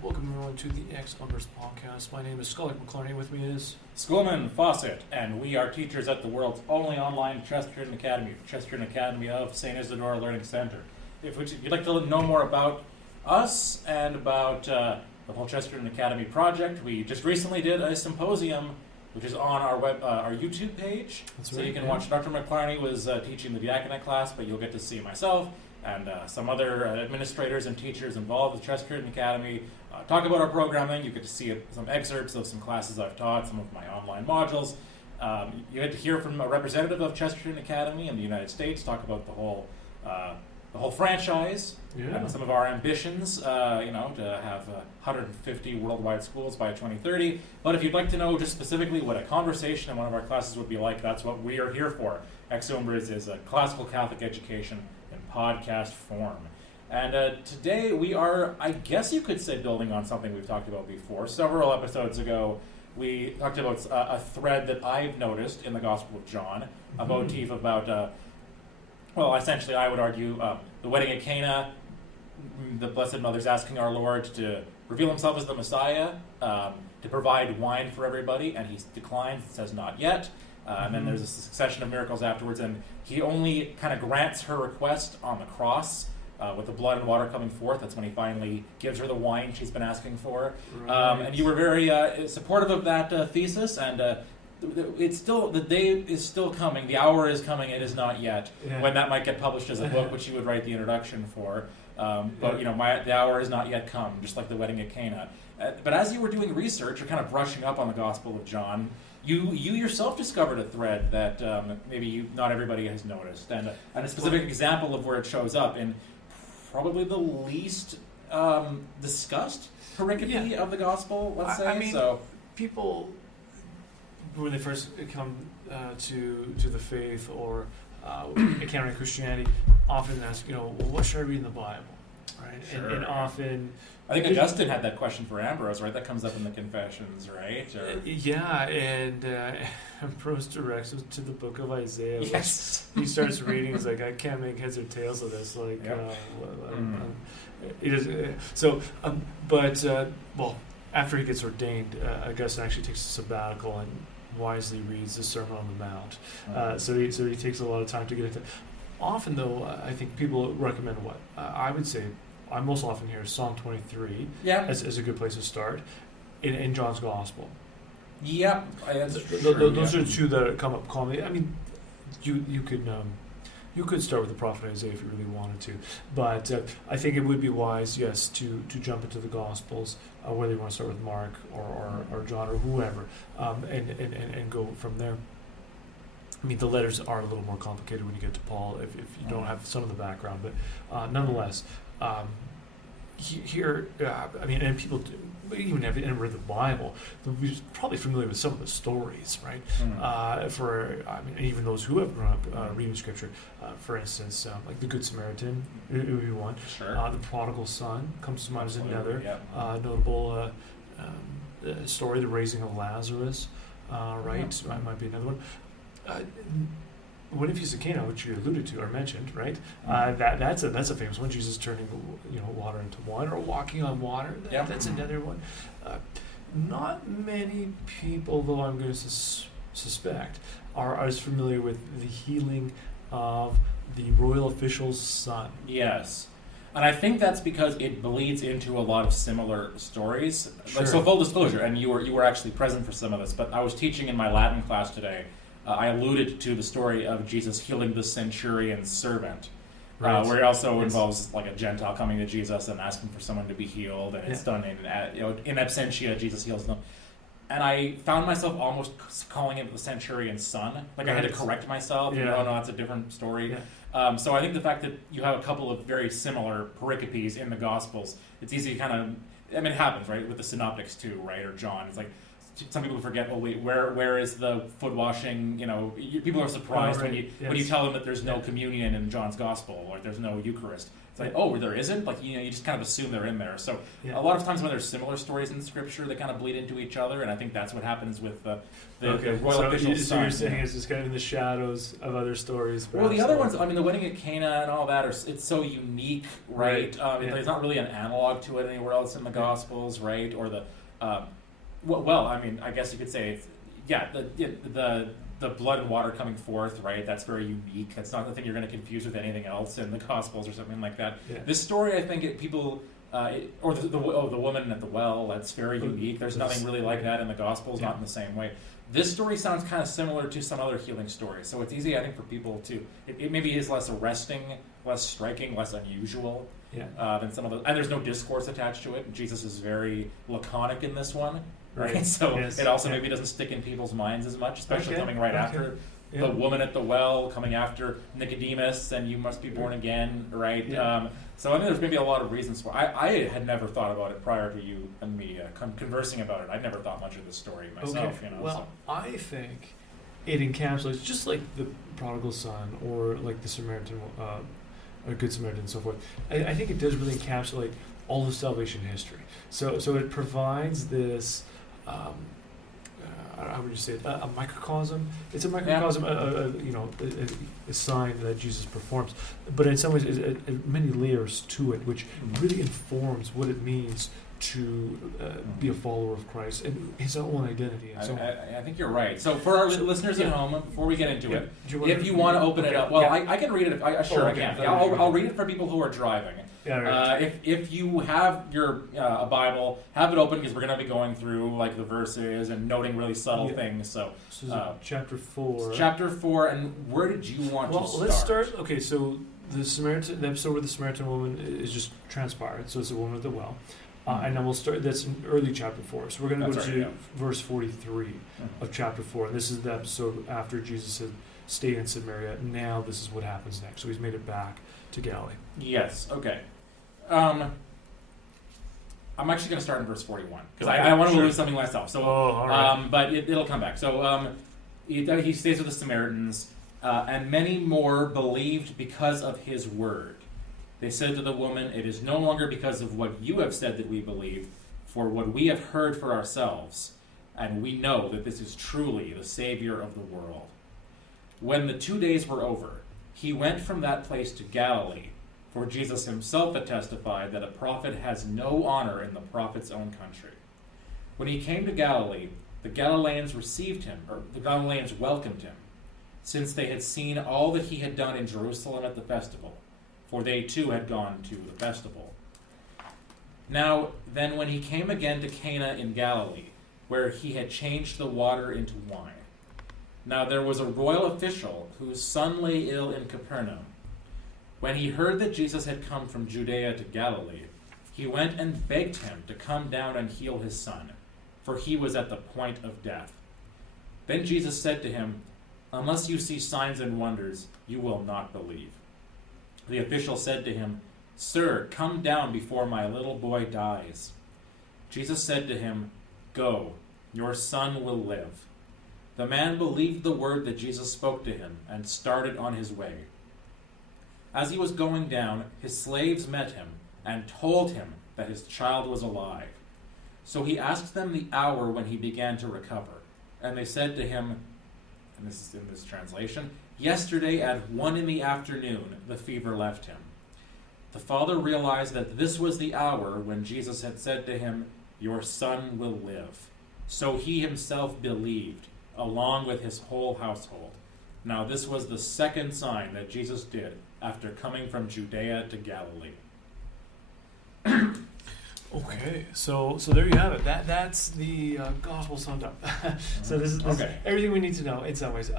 right, welcome everyone to the X Numbers podcast. My name is Scholarch McLarney. With me is Schoolman, Fawcett, and we are teachers at the world's only online Chesterton Academy, Chesterton Academy of St. Isidore Learning Center. If you'd like to know more about us and about the whole Chesterton Academy project, we just recently did a symposium, which is on our YouTube page. That's so right, you can yeah. watch. Dr. McLarney was teaching the diaconate class, but you'll get to see myself and some other administrators and teachers involved with Chesterton Academy talk about our programming. You get to see some excerpts of some classes I've taught, some of my online modules. You get to hear from a representative of Chesterton Academy in the United States talk about the whole franchise and some of our ambitions, to have 150 worldwide schools by 2030. But if you'd like to know just specifically what a conversation in one of our classes would be like, that's what we are here for. Ex Umbris is a classical Catholic education in podcast form. And today we are, I guess you could say, building on something we've talked about before. Several episodes ago, we talked about a thread that I've noticed in the Gospel of John, a motif about, essentially I would argue, the wedding at Cana. The Blessed Mother's asking our Lord to reveal himself as the Messiah, to provide wine for everybody, and he declines and says, not yet. And then there's a succession of miracles afterwards, and he only kind of grants her request on the cross with the blood and water coming forth. That's when he finally gives her the wine she's been asking for. Right. And you were very supportive of that thesis, and it's still, the day is still coming, the hour is coming, it is not yet, when that might get published as a book, which you would write the introduction for. The hour has not yet come, just like the wedding at Cana. But as you were doing research, or kind of brushing up on the Gospel of John, you yourself discovered a thread that maybe not everybody has noticed, and a specific example of where it shows up in probably the least discussed pericope of the Gospel, let's say. I mean, people, when they first come to the faith or encountering Christianity, often ask, what should I read in the Bible, right? Sure. And often, I think Augustine had that question for Ambrose, right? That comes up in the Confessions, right? and Ambrose directs us to the book of Isaiah. Yes. He starts reading. He's like, I can't make heads or tails of this. After he gets ordained, Augustine actually takes a sabbatical and wisely reads the Sermon on the Mount. So he takes a lot of time to get into. Often, though, I think people recommend what I would say. I most often hear Psalm 23 as a good place to start in John's Gospel. Yeah, those are two that come up commonly. I mean, you could start with the prophet Isaiah if you really wanted to, but I think it would be wise, yes, to jump into the Gospels, whether you want to start with Mark or John or whoever, and go from there. I mean, the letters are a little more complicated when you get to Paul if you don't have some of the background, but nonetheless. And people do, even if they never read the Bible, they'll be probably familiar with some of the stories, right? Even those who have grown up reading Scripture, for instance, like the Good Samaritan, would be one. Sure. The Prodigal Son comes to mind as another notable story. The raising of Lazarus, right? Might be another one. What if he's a Cana, which you alluded to or mentioned, right? That's a famous one. Jesus turning water into wine or walking on water. That's another one. Not many people, though I'm going to suspect, are as familiar with the healing of the royal official's son. Yes. And I think that's because it bleeds into a lot of similar stories. Sure. So full disclosure, and you were actually present for some of this, but I was teaching in my Latin class today. I alluded to the story of Jesus healing the centurion's servant, where it also involves like a Gentile coming to Jesus and asking for someone to be healed, and it's done in absentia. Jesus heals them, and I found myself almost calling him the centurion's son. Like I had to correct myself. No, that's a different story. So I think the fact that you have a couple of very similar pericopes in the Gospels, it's easy to kind of. I mean, it happens, right, with the synoptics too, right, or John. It's like some people forget. Oh wait, where is the foot washing? People are surprised when you tell them that there's no communion in John's Gospel, or there's no Eucharist. It's like, oh, there isn't. Like you just kind of assume they're in there. So a lot of times when there's similar stories in Scripture, they kind of bleed into each other, and I think that's what happens with the royal official son. So you're saying it's just kind of in the shadows of other stories. Well, the other ones, the wedding at Cana and all that, it's so unique, right? There's not really an analog to it anywhere else in the Gospels, right? Or the I guess you could say, the blood and water coming forth, right? That's very unique. That's not the thing you're going to confuse with anything else in the Gospels or something like that. Yeah. This story, I think, or the woman at the well, that's very unique. There's nothing really like that in the Gospels, not in the same way. This story sounds kind of similar to some other healing stories, so it's easy, I think, for people to. It maybe is less arresting, less striking, less unusual than some of the. And there's no discourse attached to it. Jesus is very laconic in this one. Right, so it also maybe doesn't stick in people's minds as much, especially coming after the woman at the well, coming after Nicodemus, and you must be born again, right? So I think there's maybe a lot of reasons for. I had never thought about it prior to you and me conversing about it. I'd never thought much of this story myself. Well, I think it encapsulates just like the prodigal son, or like the Samaritan, a good Samaritan, and so forth. I think it does really encapsulate all of salvation history. So it provides this. How would you say it? A microcosm. It's a microcosm, a sign that Jesus performs. But in some ways, it many layers to it, which really informs what it means to be a follower of Christ and his own identity. And so I think you're right. So for our listeners at home, before we get into it, if you want to open it up, I can read it. I can. I'll read it for people who are driving. If you have your a Bible, have it open, because we're going to be going through like the verses and noting really subtle things. So chapter 4. Chapter 4, and where did you want to start? Well, let's start. Okay, so the episode where the Samaritan woman is just transpired. So it's the woman at the well. And then we'll start, that's in early chapter 4. So we're going to go to verse 43 of chapter 4. And this is the episode after Jesus had stayed in Samaria. Now this is what happens next. So he's made it back to Galilee. Yes, okay. I'm actually going to start in verse 41, because I want to lose something myself. So, all right. But it'll come back. So he stays with the Samaritans, and many more believed because of his word. They said to the woman, "It is no longer because of what you have said that we believe, for what we have heard for ourselves, and we know that this is truly the Savior of the world." When the 2 days were over, he went from that place to Galilee, for Jesus himself had testified that a prophet has no honor in the prophet's own country. When he came to Galilee, the Galileans welcomed him, since they had seen all that he had done in Jerusalem at the festival, for they too had gone to the festival. Now then, when he came again to Cana in Galilee, where he had changed the water into wine, now there was a royal official whose son lay ill in Capernaum. When he heard that Jesus had come from Judea to Galilee, he went and begged him to come down and heal his son, for he was at the point of death. Then Jesus said to him, "Unless you see signs and wonders, you will not believe." The official said to him, "Sir, come down before my little boy dies." Jesus said to him, "Go, your son will live." The man believed the word that Jesus spoke to him and started on his way. As he was going down, his slaves met him and told him that his child was alive. So he asked them the hour when he began to recover. And they said to him, and this is in this translation, "Yesterday at 1 p.m, the fever left him." The father realized that this was the hour when Jesus had said to him, "Your son will live." So he himself believed, along with his whole household. Now this was the second sign that Jesus did after coming from Judea to Galilee. Okay, so there you have it. That's the gospel summed up. So this is everything we need to know in some ways.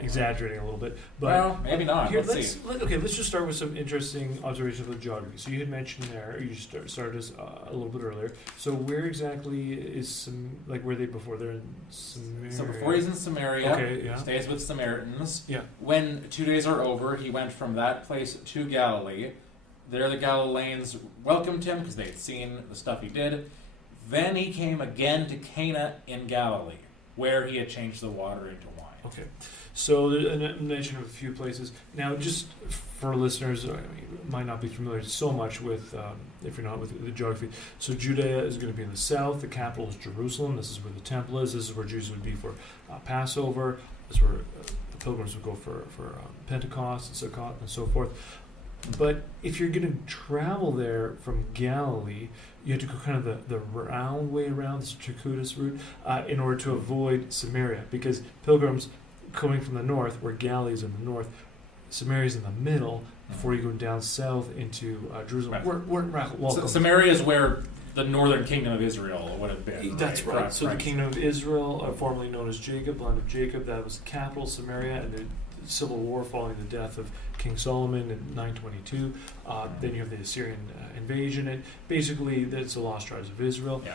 Exaggerating a little bit, but well, maybe not. Here, let's just start with some interesting observations of geography. So you had mentioned there, you started us a little bit earlier. So where exactly is were they before? They're in Samaria. So before he's in Samaria, stays with Samaritans. Yeah. When 2 days are over, he went from that place to Galilee. There the Galileans welcomed him because they had seen the stuff he did. Then he came again to Cana in Galilee, where he had changed the water into wine. Okay, so I mentioned a few places. Now, just for listeners, might not be familiar so much with, if you're not with the geography. So Judea is going to be in the south. The capital is Jerusalem. This is where the temple is. This is where Jews would be for Passover. This is where the pilgrims would go for Pentecost and Sukkot and so forth. But if you're going to travel there from Galilee, you have to go kind of the round way around, the circuitous route, in order to avoid Samaria. Because pilgrims coming from the north, where Galilee is in the north, Samaria is in the middle, before you go down south into Jerusalem. Right. Welcome. Samaria is where the northern kingdom of Israel would have been. That's right. So Correct. the kingdom of Israel, formerly known as Jacob, land of Jacob, that was the capital, Samaria, and the civil war following the death of King Solomon in 922. Then you have the Assyrian invasion, and basically that's the lost tribes of Israel. Yeah.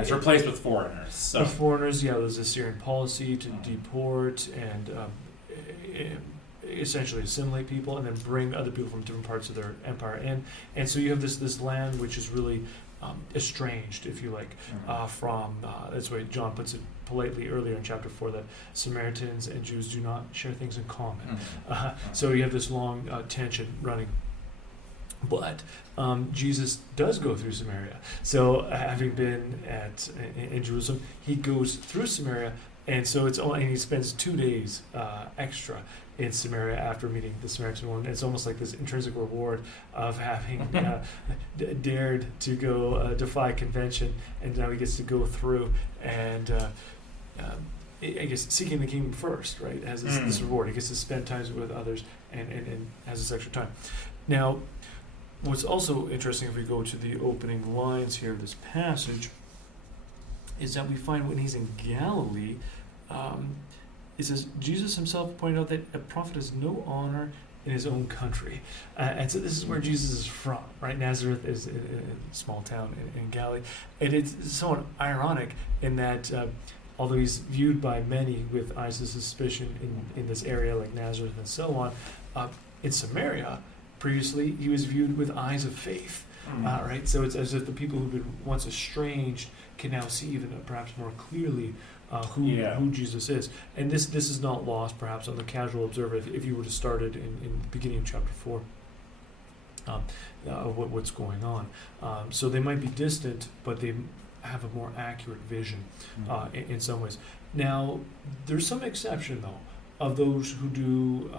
It's replaced with foreigners. So. With foreigners, there's a Syrian policy to deport and essentially assimilate people, and then bring other people from different parts of their empire in. And so you have this land which is really estranged, if you like, from, that's why John puts it politely earlier in chapter 4, that Samaritans and Jews do not share things in common. So you have this long tension running. But Jesus does go through Samaria. So having been in Jerusalem, he goes through Samaria, and so and he spends 2 days extra in Samaria after meeting the Samaritan woman. It's almost like this intrinsic reward of having dared to go defy convention, and now he gets to go through and I guess seeking the kingdom first, right? Has this reward. He gets to spend time with others and has this extra time. Now, what's also interesting, if we go to the opening lines here of this passage, is that we find when he's in Galilee, it says, Jesus himself pointed out that a prophet has no honor in his own country. And so this is where Jesus is from, right? Nazareth is a small town in Galilee. And it's somewhat ironic in that although he's viewed by many with eyes of suspicion in this area like Nazareth and so on, in Samaria, previously, he was viewed with eyes of faith, right? So it's as if the people who've been once estranged can now see even perhaps more clearly who Jesus is. And this is not lost perhaps on the casual observer if you were to start it in the beginning of chapter 4, what's going on. So they might be distant, but they have a more accurate vision in some ways. Now, there's some exception, though, of those who do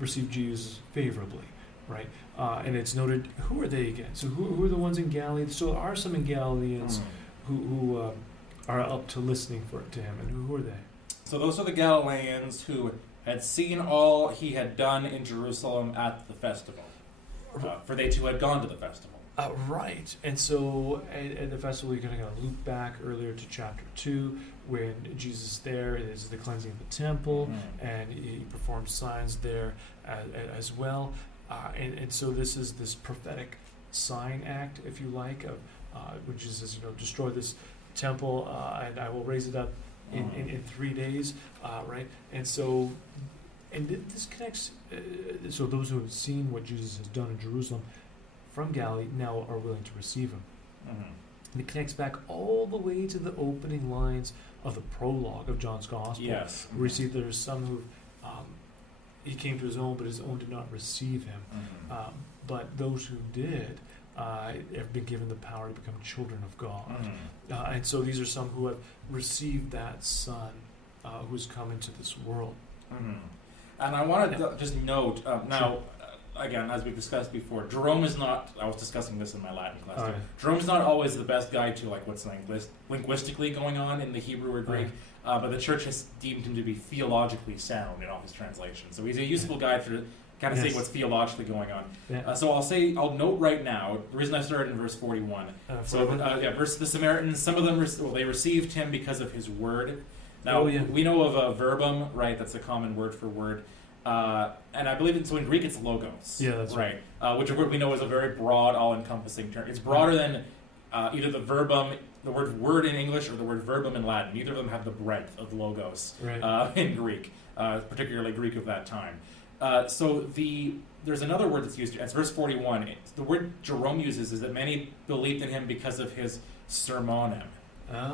receive Jesus favorably. Right, and it's noted, who are they again? So who are the ones in Galilee? So there are some in Galileans who are up to listening to him, and who are they? So those are the Galileans who had seen all he had done in Jerusalem at the festival, for they too had gone to the festival. Right, and so at the festival you're going to loop back earlier to chapter 2, when Jesus is there, it is the cleansing of the temple, and he performs signs there as well. And so this is this prophetic sign act, if you like, of which is destroy this temple and I will raise it up in 3 days, right? And so, this connects. So those who have seen what Jesus has done in Jerusalem from Galilee now are willing to receive him. And it connects back all the way to the opening lines of the prologue of John's Gospel. Yes, we see there's some who. He came to his own, but his own did not receive him. But those who did have been given the power to become children of God. And so these are some who have received that Son who's come into this world. And I want to just note, now, again, as we discussed before, Jerome is not, I was discussing this in my Latin class, Right. Jerome's not always the best guide to what's linguistically going on in the Hebrew or Greek. Right. But the church has deemed him to be theologically sound in all his translations. So he's a useful guide for kind of seeing what's theologically going on. So I'll note right now, the reason I started in verse 41. Verse the Samaritans, some of them, they received him because of his word. Now, we know of a verbum, right? That's a common word for word. And I believe in Greek it's logos. Yeah, that's right. Which we know is a very broad, all-encompassing term. It's broader than either the verbum, the word word in English, or the word verbum in Latin. Neither of them have the breadth of logos in Greek, particularly Greek of that time. There's another word that's used. It's verse 41. The word Jerome uses is that many believed in him because of his sermonem,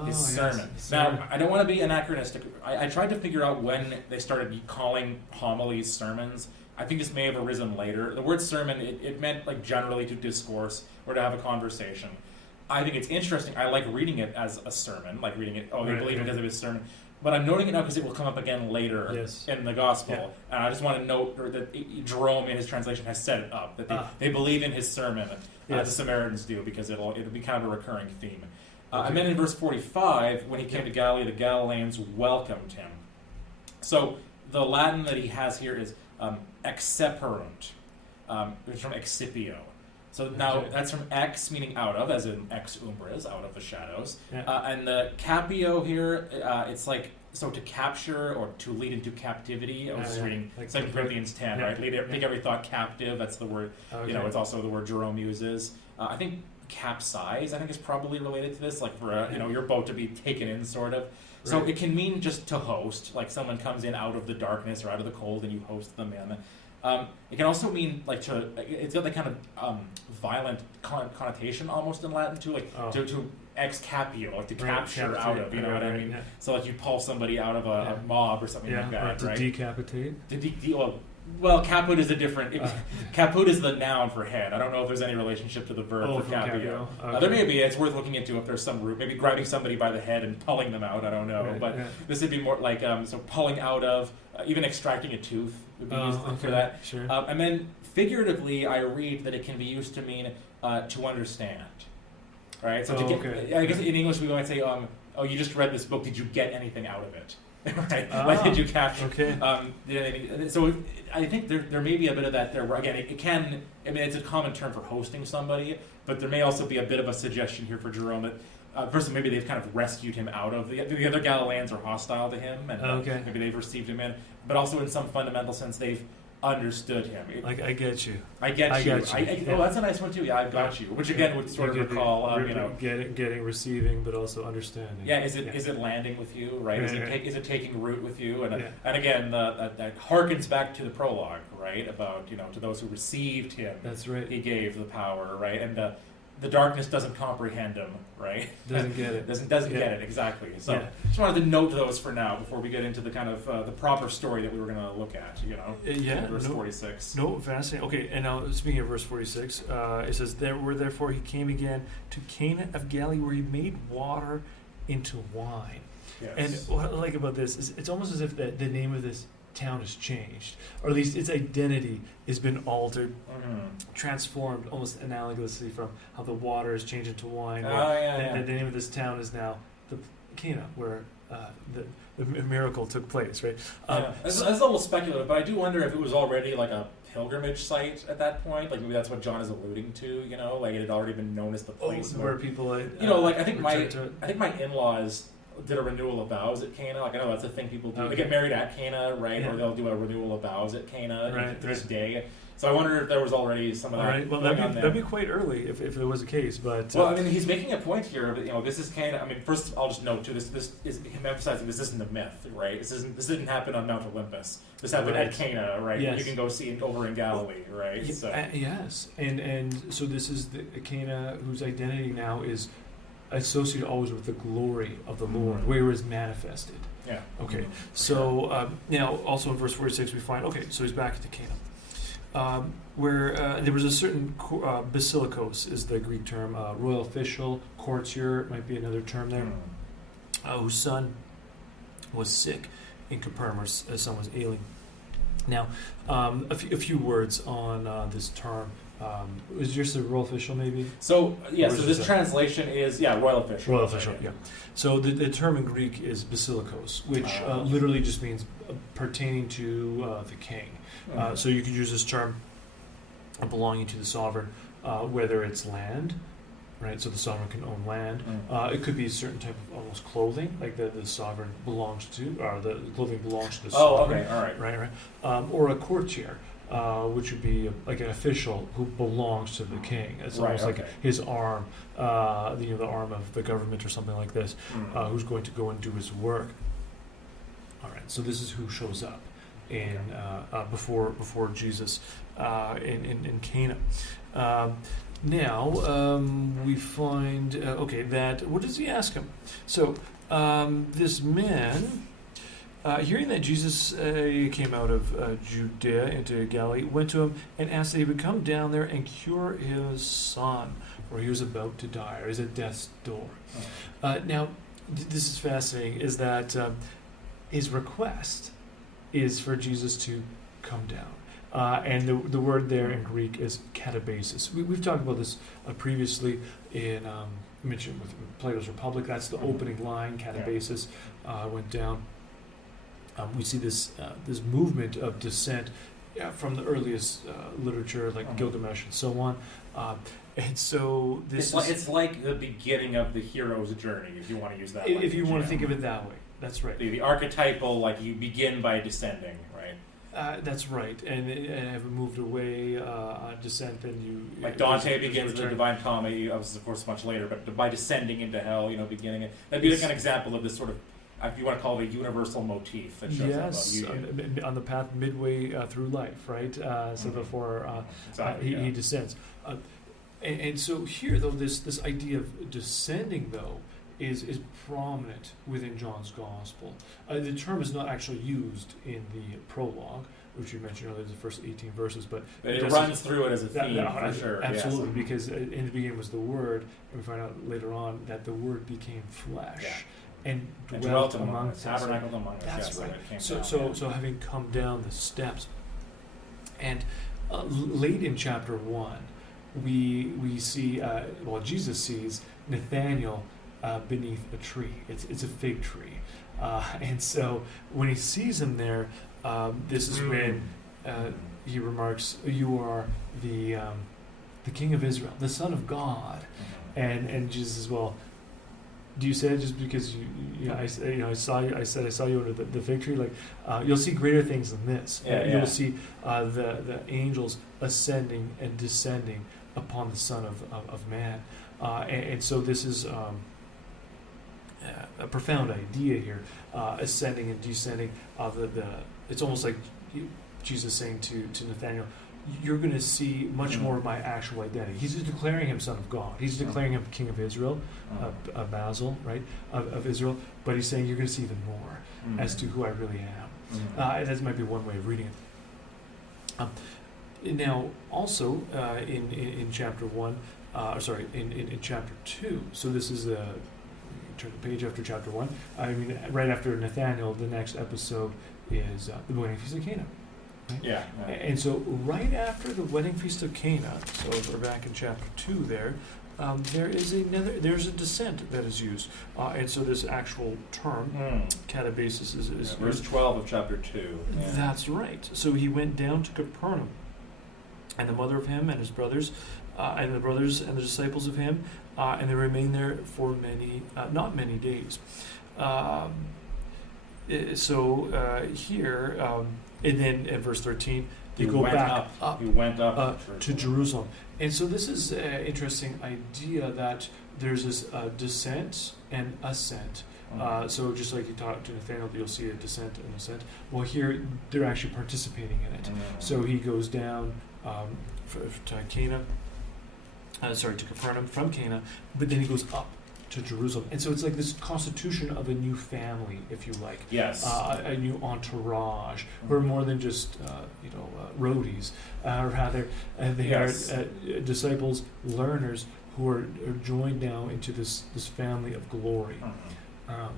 his sermon. Now, I don't want to be anachronistic. I tried to figure out when they started calling homilies sermons. I think this may have arisen later. The word sermon, it meant like generally to discourse or to have a conversation. I think it's interesting. I like reading it as a sermon, like reading it, they believe because of his sermon. But I'm noting it now because it will come up again later in the gospel. Yeah. And I just want to note that Jerome in his translation has set it up, that they believe in his sermon, the Samaritans do, because it'll be kind of a recurring theme. And then in verse 45, when he came to Galilee, the Galileans welcomed him. So the Latin that he has here is exceperunt, which is from excipio. So now that's from ex, meaning out of, as in ex umbris, out of the shadows. And the capio here, it's like, so to capture or to lead into captivity. I was just reading like 2 Corinthians 10, right? Take every thought captive. That's the word, it's also the word Jerome uses. I think capsize, I think, is probably related to this, like for your boat to be taken in, sort of. So it can mean just to host, like someone comes in out of the darkness or out of the cold and you host them in. It can also mean like it's got that kind of violent connotation almost in Latin too, like to ex capio, like to capture out of, you know what I mean? Yeah. So like you pull somebody out of a mob or something like that, or to decapitate. Well, caput is a different. Caput is the noun for head. I don't know if there's any relationship to the verb for capio. There may be. It's worth looking into if there's some root. Maybe grabbing somebody by the head and pulling them out. I don't know. This would be more like so pulling out of, even extracting a tooth would be used for that. Sure. And then figuratively, I read that it can be used to mean to understand. Right. So I guess in English we might say, you just read this book. Did you get anything out of it? Right? Like, did you capture? So I think there may be a bit of that there. Where again, it can. I mean, it's a common term for hosting somebody, but there may also be a bit of a suggestion here for Jerome that first maybe they've kind of rescued him out of the other Galileans are hostile to him, and maybe they've received him in, but also in some fundamental sense they've understood him. Like, I get you. I get you. Oh, that's a nice one too. Yeah, I got you. Which again would sort of recall, getting, receiving, but also understanding. Yeah, is it landing with you, right? Is it taking root with you? And again, that harkens back to the prologue, right? About to those who received him. That's right. He gave the power, right? And the darkness doesn't comprehend him, right? Doesn't get it. doesn't get it, exactly. So just wanted to note those for now before we get into the kind of the proper story that we were going to look at, verse 46. No, fascinating. Okay, and now speaking of verse 46, it says, therefore he came again to Cana of Galilee where he made water into wine. Yes. And what I like about this is it's almost as if the name of this town has changed, or at least its identity has been altered, transformed, almost analogously from how the water has changed into wine. The name of this town is now the Cana, where the miracle took place, right? It's a little speculative, but I do wonder if it was already like a pilgrimage site at that point. Like maybe that's what John is alluding to. Like it had already been known as the place where people. I think my in-laws did a renewal of vows at Cana. Like I know that's a thing people do. They get married at Cana, right? Yeah. Or they'll do a renewal of vows at Cana to this day. So I wonder if there was already some of that. All right. Well, that'd be quite early if it was the case. But I mean, he's making a point here. This is Cana. I mean, first I'll just note too. This is him emphasizing this isn't a myth, right? This didn't happen on Mount Olympus. This happened at Cana, right? Yes. You can go see it over in Galilee, right? Yes. And so this is the Cana whose identity now is associated always with the glory of the Lord, where it is manifested. Yeah. Okay. So now, also in verse 46, we find so he's back at Cana, where there was a certain Basilikos is the Greek term, royal official, courtier might be another term there, whose son was sick in Capernaum, or his son was ailing. Now, a few words on this term. Was yours a royal official, maybe? So this translation is royal official. Royal official, yeah. So the term in Greek is Basilikos, which literally just means pertaining to the king. So you could use this term belonging to the sovereign, whether it's land, right? So the sovereign can own land. It could be a certain type of almost clothing, like the sovereign belongs to, or the clothing belongs to the sovereign. Oh, okay, all right. Right. Or a courtier. Which would be like an official who belongs to the king. It's almost like his arm, the arm of the government or something like this, who's going to go and do his work. All right, so this is who shows up. in before Jesus in Cana. Now we find that what does he ask him? So this man, hearing that Jesus came out of Judea into Galilee, went to him and asked that he would come down there and cure his son, for he was about to die, or is at death's door. Now, this is fascinating, is that his request is for Jesus to come down. And the word there in Greek is katabasis. We've talked about this previously in mentioned with Plato's Republic. That's the opening line. Katabasis went down. We see this movement of descent from the earliest literature, like Gilgamesh and so on. And so it's like the beginning of the hero's journey, if you want to use that. If you want to think of it that way, that's right. The archetypal, like you begin by descending, right? That's right, and have moved away on descent, then you like Dante begins the Divine Comedy, of course, much later, but by descending into hell, beginning it. That'd be like an example of this sort of, if you want to call it a universal motif that shows up on the path midway through life, right? So before he descends. And so here, though, this idea of descending, though, is prominent within John's Gospel. The term is not actually used in the prologue, which you mentioned earlier, the first 18 verses, but it runs through it as a theme, for sure. Absolutely, because in the beginning was the Word, and we find out later on that the Word became flesh and dwelt among us. Tabernacled among us. That's right. So having come down the steps, and late in chapter 1, we see, Jesus sees Nathanael beneath a tree. It's a fig tree. And so when he sees him there, this is when he remarks, "You are the King of Israel, the Son of God." And Jesus says, "Well, do you say it just because I saw you? I saw you under the fig tree. Like you'll see greater things than this. You'll see the angels ascending and descending upon the Son of Man." And so this is a profound idea here, ascending and descending. It's almost like Jesus saying to Nathanael, "You're going to see much more of my actual identity." He's declaring him Son of God. He's declaring him King of Israel, Basil, right, of Israel. But he's saying you're going to see even more as to who I really am. And that might be one way of reading it. Now, also in chapter 1, in chapter 2. So this is turn the page after chapter 1. Right after Nathanael, the next episode is the wedding feast of Cana. Right? And so right after the wedding feast of Cana, so if we're back in chapter 2 there's a descent that is used. And so this actual term, katabasis, is verse 12 of chapter 2. That's right. So he went down to Capernaum, and the mother of him and his brothers, and the brothers and the disciples of him, and they remained there for not many days. Here, and then in verse 13, they go back up. He went up to Jerusalem. And so this is an interesting idea that there's this descent and ascent. So just like you talked to Nathanael, you'll see a descent and ascent. Well, here they're actually participating in it. So he goes down to Cana, to Capernaum from Cana, but then he goes up to Jerusalem. And so it's like this constitution of a new family, if you like. Yes. A new entourage, who are more than just, roadies. Rather, they are disciples, learners, who are joined now into this family of glory.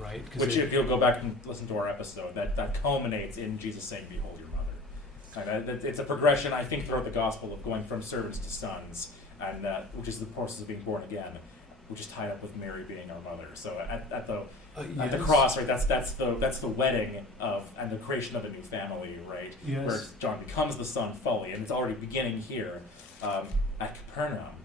Right? Which, if you'll go back and listen to our episode, that culminates in Jesus saying, "Behold your mother." It's a progression, I think, throughout the gospel of going from servants to sons, and which is the process of being born again, which is tied up with Mary being our mother. So at the cross, right? That's the wedding and the creation of a new family, right? Yes. Where John becomes the son fully, and it's already beginning here at Capernaum,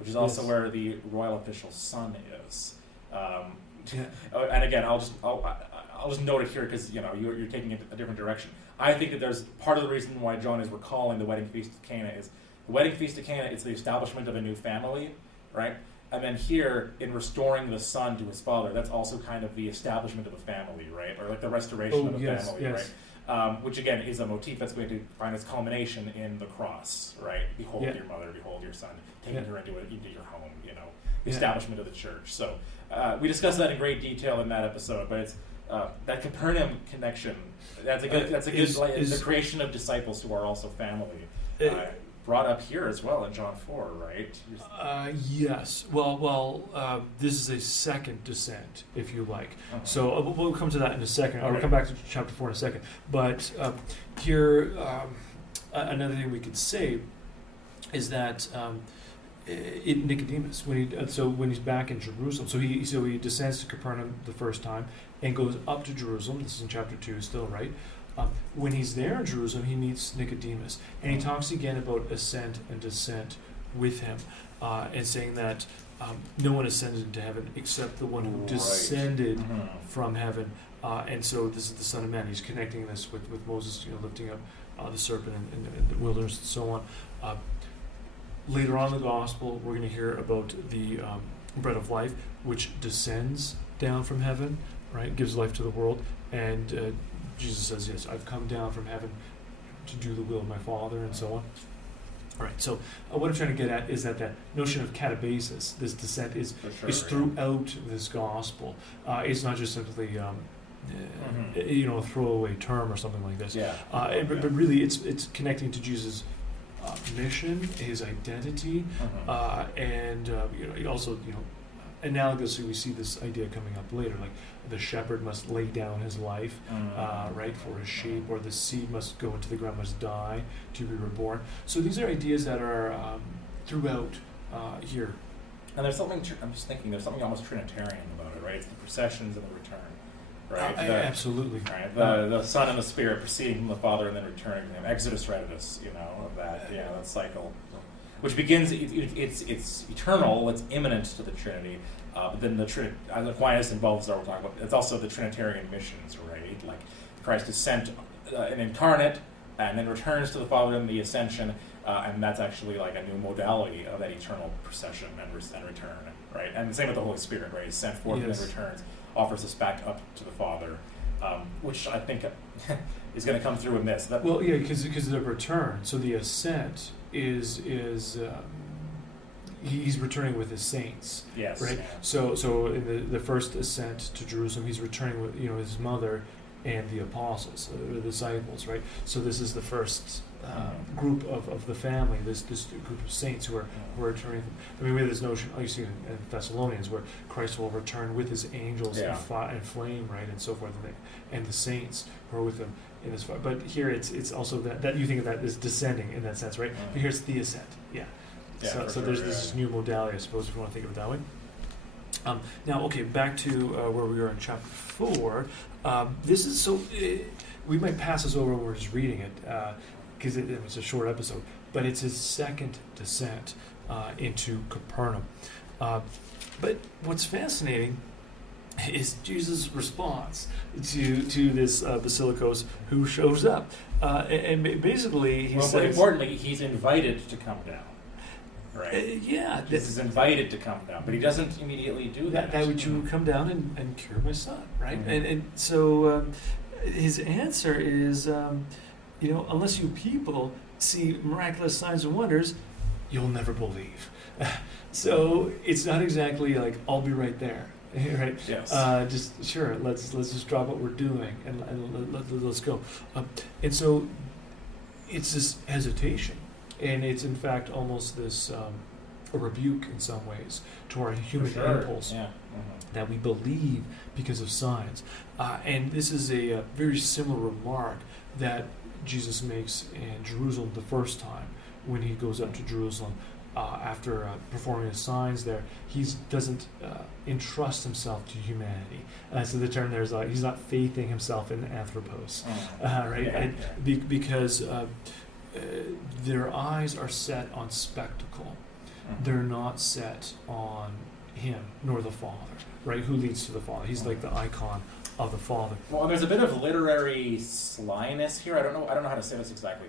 which is also where the royal official son is. And again, I'll just note it here because you're taking it a different direction. I think that there's part of the reason why John is recalling the wedding feast of Cana is the wedding feast of Cana. It's the establishment of a new family, right? And then here, in restoring the son to his father, that's also kind of the establishment of a family, right? Or like the restoration of a family, right? which again is a motif that's going to find its culmination in the cross, right? Behold your mother, behold your son, taking her into your home, the establishment of the church. So we discussed that in great detail in that episode, but it's that Capernaum connection. That's a good. The creation of disciples who are also family. Brought up here as well in John 4, right? Yes. Well, this is a second descent, if you like. Uh-huh. So we'll come to that in a second. Okay. I'll come back to chapter 4 in a second. But here, another thing we could say is that Nicodemus, when he's back in Jerusalem, so he descends to Capernaum the first time and goes up to Jerusalem. This is in chapter 2 still, right? When he's there in Jerusalem, he meets Nicodemus, and he talks again about ascent and descent with him, and saying that no one ascended into heaven except the one who descended from heaven. And so this is the Son of Man. He's connecting this with Moses, lifting up the serpent in the wilderness and so on. Later on in the gospel, we're going to hear about the bread of life, which descends down from heaven, right? Gives life to the world, and Jesus says, yes, I've come down from heaven to do the will of my Father, and so on. All right, so what I'm trying to get at is that notion of catabasis, this descent, is throughout this gospel. It's not just simply a throwaway term or something like this. Yeah. But really, it's connecting to Jesus' mission, his identity, and also, analogously, we see this idea coming up later, like the shepherd must lay down his life, right, for his sheep, or the seed must go into the ground, must die to be reborn. So these are ideas that are throughout here. And there's something, I'm just thinking, there's something almost Trinitarian about it, right? It's the processions and the return, right? Absolutely. Right? The Son and the Spirit proceeding from the Father and then returning to Him. Exodus Redidus, of that, that cycle. Which begins, it's eternal, it's imminent to the Trinity, but then the Aquinas involves what we're talking about. It's also the Trinitarian missions, right? Like Christ is sent and incarnate, and then returns to the Father in the ascension, and that's actually like a new modality of that eternal procession and return, right? And the same with the Holy Spirit, right? He's sent forth and then returns, offers us back up to the Father, which I think is going to come through in this. Because the return, so the ascent is he's returning with his saints. Yes. Right. Yeah. So in the first ascent to Jerusalem, he's returning with his mother and the apostles, the disciples. Right. So this is the first group of the family. This group of saints who are returning. I mean, we have this notion. You see in Thessalonians where Christ will return with his angels and flame, right, and so forth, and the saints who are with him in this fire. But here it's also that you think of that as descending in that sense, right? But here's the ascent. So there's this new modality, I suppose, if you want to think of it that way. Now, back to where we were in chapter 4. This is we might pass this over when we're just reading it because it's a short episode, but it's his second descent into Capernaum. But what's fascinating is Jesus' response to this Basilikos who shows up. And basically he says... But importantly, he's invited to come down. Right. This is invited to come down, but he doesn't immediately do that. That would you come down and cure my son, right? And so his answer is, unless you people see miraculous signs and wonders, you'll never believe. So it's not exactly like I'll be right there, right? Yes. Just sure. Let's just drop what we're doing and let's go. And so it's this hesitation. And it's in fact almost this a rebuke in some ways to our human impulse that we believe because of signs. And this is a very similar remark that Jesus makes in Jerusalem the first time when he goes up to Jerusalem after performing his signs there. He doesn't entrust himself to humanity. So the term there is he's not faithing himself in anthropos, right? Because their eyes are set on spectacle. They're not set on him nor the Father, right? Who leads to the Father? He's like the icon of the Father. Well, there's a bit of literary slyness here. I don't know how to say this exactly.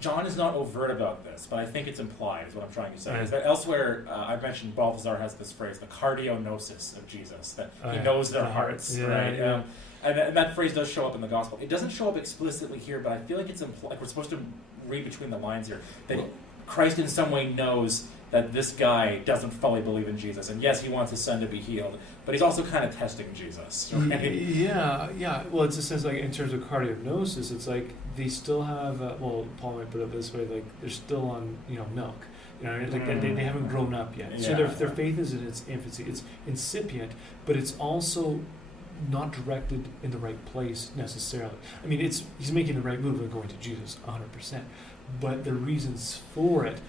John is not overt about this, but I think it's implied, is what I'm trying to say. Right. Is that elsewhere, I've mentioned Balthazar has this phrase, the cardionosis of Jesus, that he knows their hearts, right? Yeah. And that phrase does show up in the gospel. It doesn't show up explicitly here, but I feel like it's like we're supposed to read between the lines here, that Christ in some way knows that this guy doesn't fully believe in Jesus, and yes, he wants his son to be healed, but he's also kind of testing Jesus. Right? Yeah. Well, it's a sense like in terms of cardionosis, it's like they still have. Paul might put it this way: like they're still on milk. Like they haven't grown up yet. So their faith is in its infancy. It's incipient, but it's also not directed in the right place necessarily. I mean, he's making the right move and going to Jesus 100%, but the reasons for it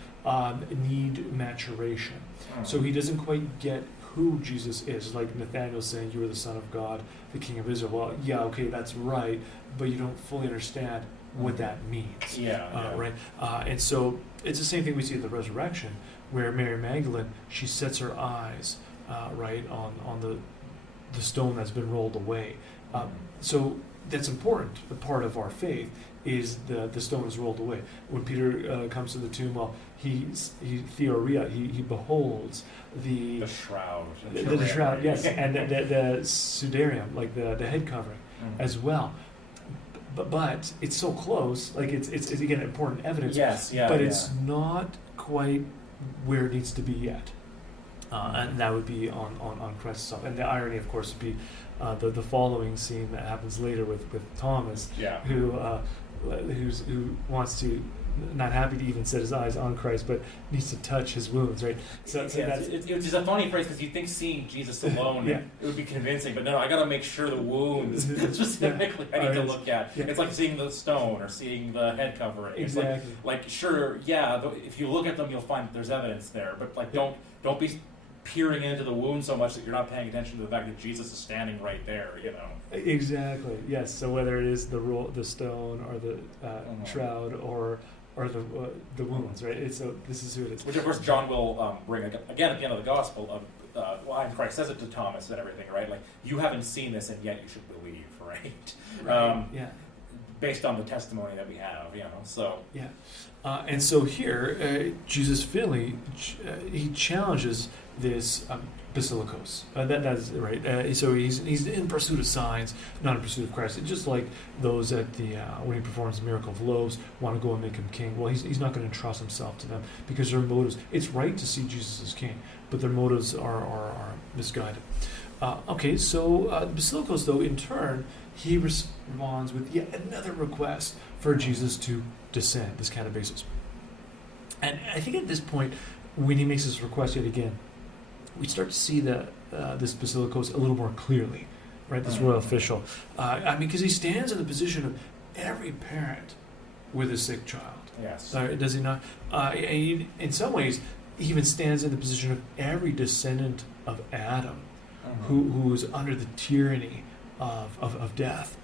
need maturation. So he doesn't quite get who Jesus is. Like Nathanael saying, "You are the Son of God, the King of Israel." Well, yeah, okay, that's right, but you don't fully understand what that means. Right? And so it's the same thing we see at the resurrection, where Mary Magdalene, she sets her eyes right on the stone that's been rolled away. So that's important. The part of our faith is the stone is rolled away. When Peter comes to the tomb, he beholds the shroud. The shroud, yes, and the sudarium, like the head covering, as well. But it's so close, like it's again important evidence. But it's not quite where it needs to be yet. And that would be on Christ's self. And the irony, of course, would be the following scene that happens later with Thomas, who wants to, not happy to even set his eyes on Christ, but needs to touch his wounds, right? So that's it's a funny phrase, because you think seeing Jesus alone it would be convincing, but no, I got to make sure the wounds specifically I need to look at. It's like seeing the stone or seeing the head covering. Exactly. It's like sure, if you look at them, you'll find that there's evidence there, but like don't be peering into the wound so much that you're not paying attention to the fact that Jesus is standing right there, Exactly. Yes. So whether it is the stone or the shroud or the wounds, right? So this is who it is. Which of course John will bring again at the end of the gospel of and Christ says it to Thomas and everything, right? Like, you haven't seen this and yet you should believe, right? Based on the testimony that we have, So and so here Jesus Finley he challenges this Basilikos. That's right. So he's in pursuit of signs, not in pursuit of Christ. It's just like those at the when he performs the miracle of loaves want to go and make him king. Well, he's not going to entrust himself to them because their motives. It's right to see Jesus as king, but their motives are misguided. So Basilikos, though, in turn, he responds with yet another request for Jesus to descend, this kind of basis. And I think at this point, when he makes this request yet again, we start to see this Basilikos a little more clearly, right? This royal official. Because he stands in the position of every parent with a sick child. Yes. Does he not? In some ways, he even stands in the position of every descendant of Adam who is under the tyranny of death.